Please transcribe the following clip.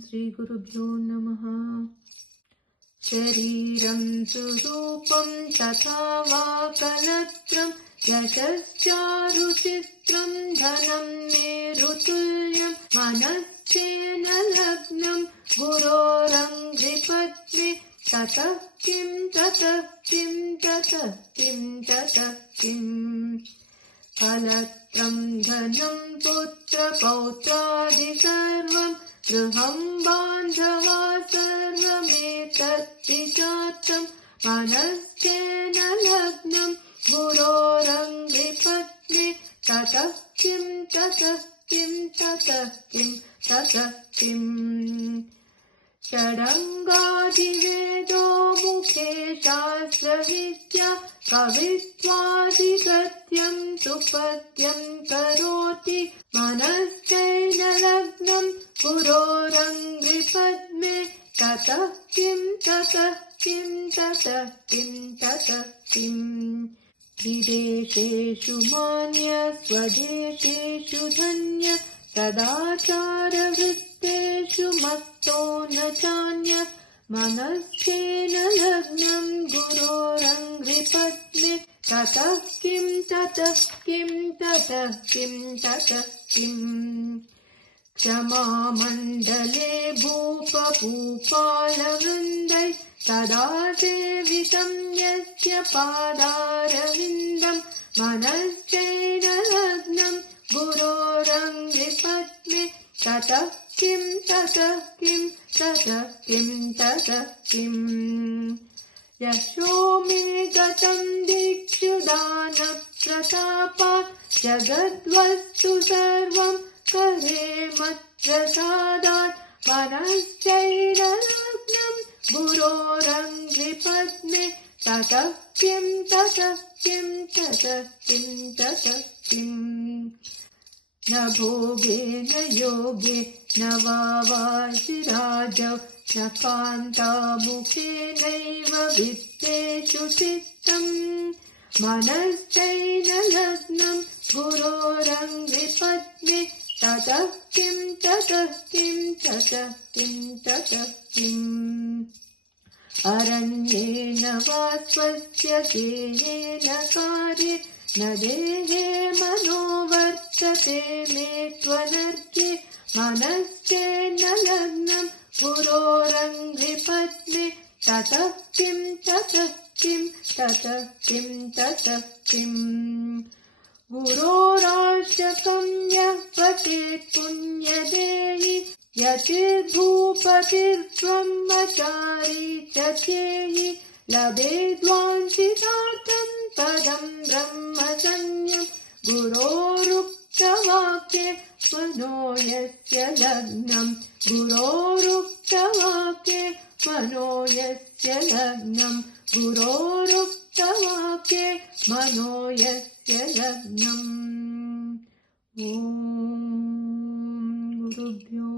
श्रीगुरुभ्यो नमः। शरीरं सुरूपं तथा वा कलत्रं यशश्चारुचित्रं धनं मेरुतुल्यं मनश्चेन लग्नं गुरोरङ्घ्रिपद्मे ततः किं ततः किं ततः किं ततः किम् कलत्रं धनं पुत्रपौत्रादि सर्वं गृहं बान्धवा सर्वमेतत् विजातं मनश्चेन लग्नं गुरोरङ्घ्रिपद्मे ततः किं ततः किं ततः किं ततः किम् षडङ्गादिवेदो मुखे शास्त्रविद्या कवित्वादिगद्यं सुपद्यं करोति मनश्चैन लग्नं गुरोरङ्घ्रिपद्मे ततः किं ततः किं ततः किं ततः किम् विदेशेषु मान्य स्वदेशेषु धन्य सदाचारवृत्तेषु मत्तो न चान्य मनश्चेन लग्नं गुरोरङ्घ्रिपद्मे ततः किं ततः किं ततः किं ततः किम् क्षमामण्डले भूपभूपालवृन्दै सदा सेवितं यस्य पादारविन्दं मनश्चैन लग्नं गुरोरङ्घ्रिपद्मे ततः किं ततः किं ततः किं ततः किम् यशो मे गतं दिक्षुदानप्रतापात् जगद्वस्तु सर्वं करे मत्प्रसादात् मनश्चैन लग्नं गुरोरङ्घ्रिपद्मे ततः किं ततः किं ततः किं ततः किम् न भोगे न योगे न वा वासिराजौ न कान्तामुखे नैव वित्तेषु चित्तम् मनश्चैन लग्नं गुरोरङ्घ्रिपद्मे ततः किं ततः किं ततः किं ततः किम् अरण्येन वा स्वस्य गेयेन कार्ये न देहे मनो वर्तते मे त्वनर्घ्ये मनश्चेन लग्नं गुरोरङ्घ्रिपद्मे ततः किं ततः किं ततः किं ततः किम् गुरोराश्रकं यः पठेत् पुण्यदेहि यतिर्भूपतिर्ब्रह्मचारी च चेयि लभेद्वाञ्छितार्थं पदं ब्रह्मचर्यं गुरोरुक्तवाक्ये मनो यस्य लग्नं गुरोरुक्तवाक्ये मनो यस्य लग्नं गुरोरुक्तवाक्ये मनो यस्य लग्नम्। ॐ गुरुभ्यो